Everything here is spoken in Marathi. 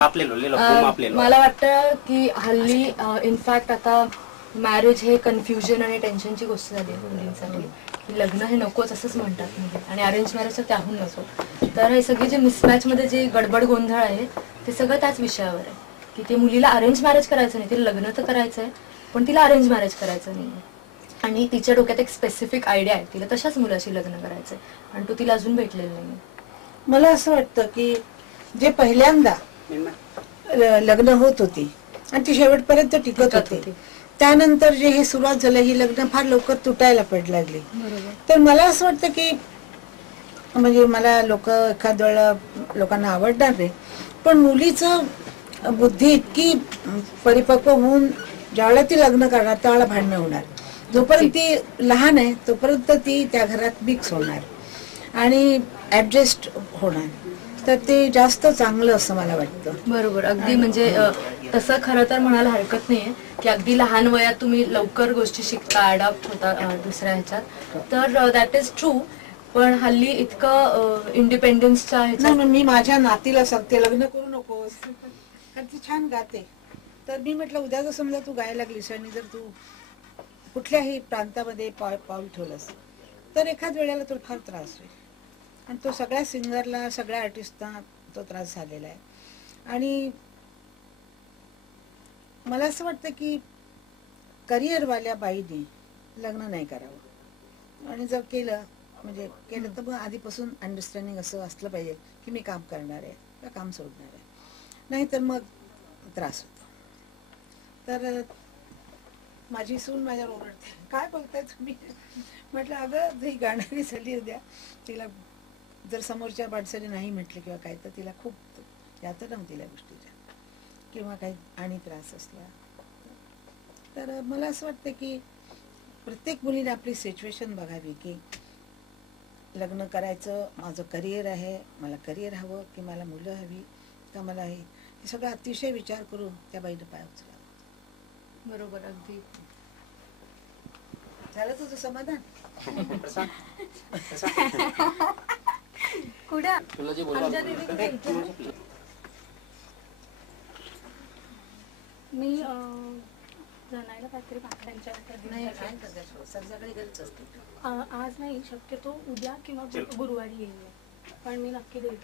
मला वाटतं की हल्ली इनफॅक्ट आता मॅरेज हे कन्फ्युजन आणि टेन्शनची गोष्ट झाली आहे मुलींसाठी की लग्न हे नकोच असंच म्हणतात मुली आणि अरेंज मॅरेज तर त्याहून नको. तर हे सगळी जे मिसमॅचमध्ये जे गडबड गोंधळ आहे ते सगळं त्याच विषयावर आहे की ते मुलीला अरेंज मॅरेज करायचं नाही, तिला लग्न तर करायचं आहे पण तिला अरेंज मॅरेज करायचं नाही आणि तिच्या डोक्यात एक स्पेसिफिक आयडिया आहे तिला तशाच मुलाशी लग्न करायचं आहे आणि तो तिला अजून भेटलेलं नाही. मला असं वाटतं की जे पहिल्यांदा लग्न होत होती आणि ती शेवटपर्यंत टिकत होती त्यानंतर जे हे सुरुवात झालं ही लग्न फार लवकर तुटायला लागली. तर मला असं वाटतं की म्हणजे मला लोक एखाद वेळा लोकांना आवडणार नाही पण मुलीचं बुद्धी इतकी परिपक्व होऊन ज्यावेळेला ती लग्न करणार त्यावेळेला भांडणं होणार. जोपर्यंत ती लहान आहे तोपर्यंत ती त्या घरात मिक्स होणार आणि ऍडजस्ट होणार. तर ते जास्त चांगलं असं मला वाटतं. बरोबर, अगदी म्हणजे तसं खरं तर म्हणायला हरकत नाहीये की अगदी लहान वयात तुम्ही लवकर गोष्टी शिकता, अडॉप्ट होता दुसऱ्या ह्याच्यात, तर दॅट इज ट्रू. पण हल्ली इतकं इंडिपेंडन्सच्या ह्याच्यात मी माझ्या नातीला सांगते लग्न करू नकोस कारण ती छान गाते. तर मी म्हटलं उद्या जर समजा तू गायला लागलीस आणि जर तू कुठल्याही प्रांतामध्ये पाऊल ठेवलंस तर एखाद वेळेला तुला फार त्रास होईल आणि तो सगळ्या सिंगरला सगळ्या आर्टिस्टना तो त्रास झालेला आहे. आणि मला असं वाटतं की करिअरवाल्या बाईने लग्न नाही करावं आणि जर केलं म्हणजे केलं तर मग आधीपासून अंडरस्टँडिंग असं असलं पाहिजे की मी काम करणार आहे का काम सोडणार आहे, नाही तर मग त्रास होतो. तर माझी सून माझ्यावर ओरडते काय बोलताय तुम्ही. म्हटलं अगं ही गाणारी झाली उद्या तिला जर समोरच्या माणसाने नाही म्हटलं किंवा काय तर तिला खूप यातना होती त्या गोष्टीच्या किंवा काही आणि त्रास असला. तर मला असं वाटतं की प्रत्येक मुलीने आपली सिच्युएशन बघावी की लग्न करायचं, माझं करिअर आहे, मला करिअर हवं की मला मुलं हवी का मला हे सगळं अतिशय विचार करून त्या बाईनं पाय उचलावा. बरोबर, अगदी. झालं तुझं समाधान. मी जनायला काहीतरी भाकऱ्यांच्या संध्याकाळी घरीच असते. आज नाही, शक्यतो उद्या किंवा गुरुवारी येईल पण मी नक्की देईल.